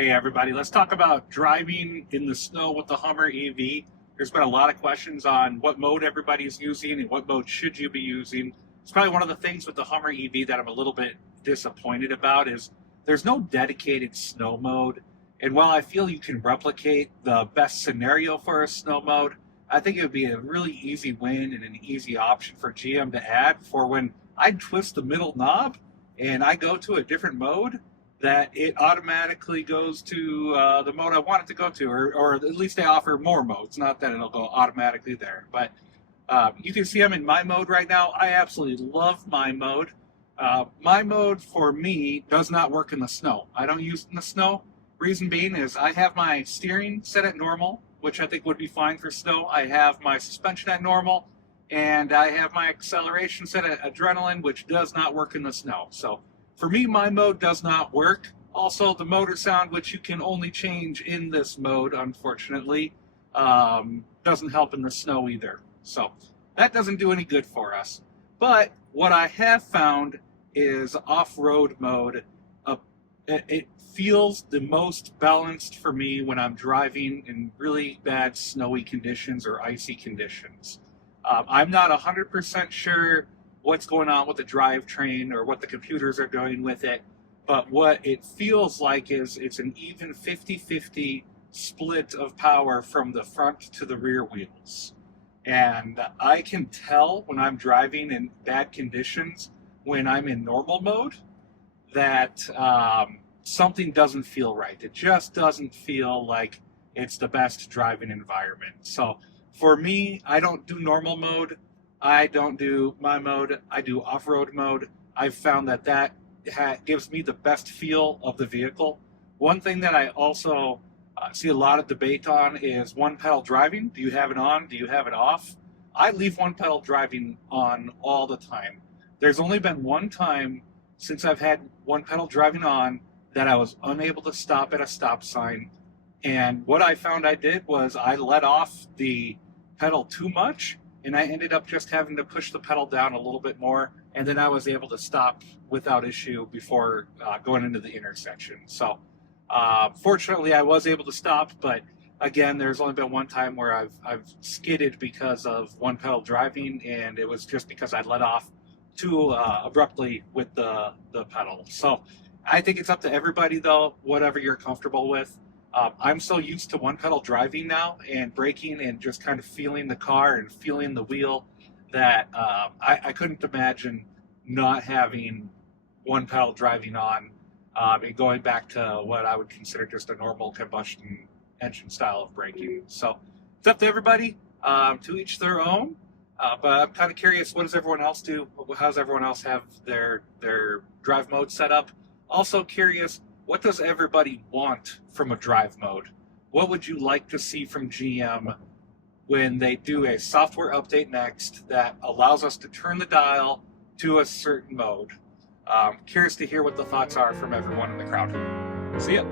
Hey everybody, let's talk about driving in the snow with the Hummer EV. There's been a lot of questions on what mode everybody's using and what mode should you be using. It's probably one of the things with the Hummer EV that I'm a little bit disappointed about is there's no dedicated snow mode. And while I feel you can replicate the best scenario for a snow mode, I think it would be a really easy win and an easy option for GM to add for when I twist the middle knob and I go to a different mode, that it automatically goes to the mode I want it to go to, or at least they offer more modes, not that it'll go automatically there. But you can see I'm in my mode right now. I absolutely love my mode. My mode for me does not work in the snow. I don't use it in the snow. Reason being is I have my steering set at normal, which I think would be fine for snow. I have my suspension at normal, and I have my acceleration set at adrenaline, which does not work in the snow. So for me, my mode does not work. Also, the motor sound, which you can only change in this mode, unfortunately, doesn't help in the snow either. So that doesn't do any good for us. But what I have found is off-road mode. It feels the most balanced for me when I'm driving in really bad snowy conditions or icy conditions. I'm not 100% sure what's going on with the drivetrain or what the computers are doing with it, but what it feels like is it's an even 50-50 split of power from the front to the rear wheels. And I can tell when I'm driving in bad conditions, when I'm in normal mode, that something doesn't feel right. It just doesn't feel like it's the best driving environment. So for me, I don't do normal mode. I don't do my mode. I do off-road mode. I've found that gives me the best feel of the vehicle. One thing that I also see a lot of debate on is one pedal driving. Do you have it on? Do you have it off? I leave one pedal driving on all the time. There's only been one time since I've had one pedal driving on that I was unable to stop at a stop sign. And what I found I did was I let off the pedal too much, and I ended up just having to push the pedal down a little bit more, and then I was able to stop without issue before going into the intersection. So fortunately I was able to stop, but again, there's only been one time where I've skidded because of one pedal driving, and it was just because I let off too abruptly with the pedal. So I think it's up to everybody though, whatever you're comfortable with. I'm so used to one pedal driving now and braking and just kind of feeling the car and feeling the wheel that I couldn't imagine not having one pedal driving on and going back to what I would consider just a normal combustion engine style of braking. So it's up to everybody, to each their own. But I'm kind of curious, what does everyone else do? How does everyone else have their drive mode set up? Also curious, what does everybody want from a drive mode? What would you like to see from GM when they do a software update next that allows us to turn the dial to a certain mode? Curious to hear what the thoughts are from everyone in the crowd. See ya.